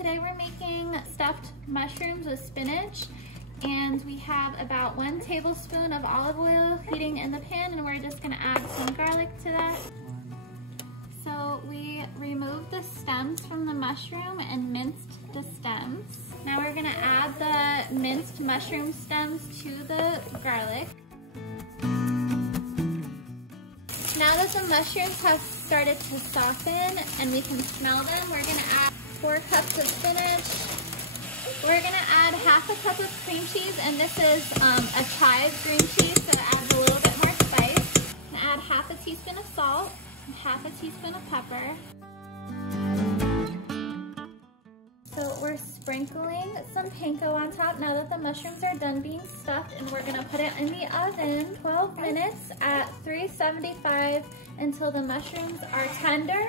today we're making stuffed mushrooms with spinach, and we have about 1 tablespoon of olive oil heating in the pan, and we're just gonna add some garlic to that. So we removed the stems from the mushroom and minced the stems. Now we're gonna add the minced mushroom stems to the garlic. Now that the mushrooms have started to soften and we can smell them, we're gonna add 4 cups of spinach. We're gonna add half a cup of cream cheese, and this is a chive green cheese, so it adds a little bit more spice. I'm gonna add half a teaspoon of salt and half a teaspoon of pepper. So we're sprinkling some panko on top now that the mushrooms are done being stuffed, and we're gonna put it in the oven 12 minutes at 375 until the mushrooms are tender.